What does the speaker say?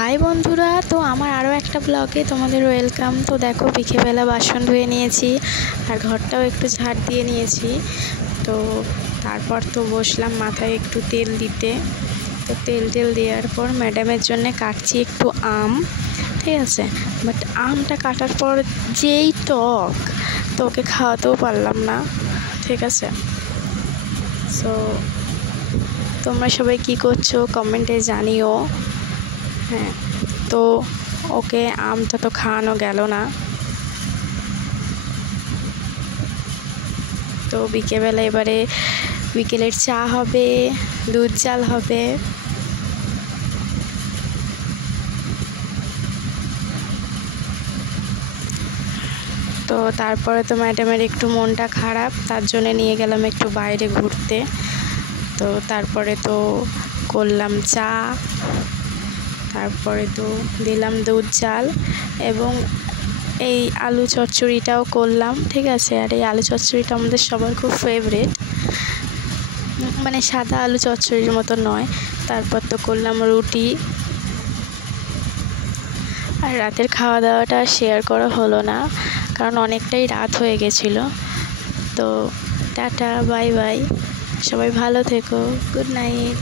High বন্ধুরা, তো আমার আরও একটা ব্লগে তোমাদের ওয়েলকাম। তো দেখো, বিকেলবেলা বাসন ধুয়ে নিয়েছি আর ঘরটাও একটু ঝাড় দিয়ে নিয়েছি। তো তারপর তো বসলাম মাথায় একটু তেল দিতে। তো তেল দেওয়ার পর ম্যাডামের জন্য কাটছি একটু আম, ঠিক আছে। বাট আমটা কাটার পর যেই টক, তো ওকে খাওয়াতেও পারলাম না, ঠিক আছে। সো তোমরা সবাই কী করছো কমেন্টে জানিও। হ্যাঁ, তো ওকে আমটা তো খাওয়ানো গেল না। তো বিকেলবেলা এবারে বিকেলের চা হবে, দুধ চাল হবে। তো তারপরে তো ম্যাডামের একটু মনটা খারাপ, তার জন্য নিয়ে গেলাম একটু বাইরে ঘুরতে। তো তারপরে তো করলাম চা, তারপরে তো দিলাম দুধ চাল এবং এই আলু চচ্চড়িটাও করলাম, ঠিক আছে। আর এই আলু চচ্চড়িটা আমাদের সবার খুব ফেভারিট, মানে সাদা আলু চচ্চড়ির মতো নয়। তারপর তো করলাম রুটি। আর রাতের খাওয়া দাওয়াটা শেয়ার করা হলো না, কারণ অনেকটাই রাত হয়ে গেছিলো। তো টাটা, বাই বাই, সবাই ভালো থেকো, গুড নাইট।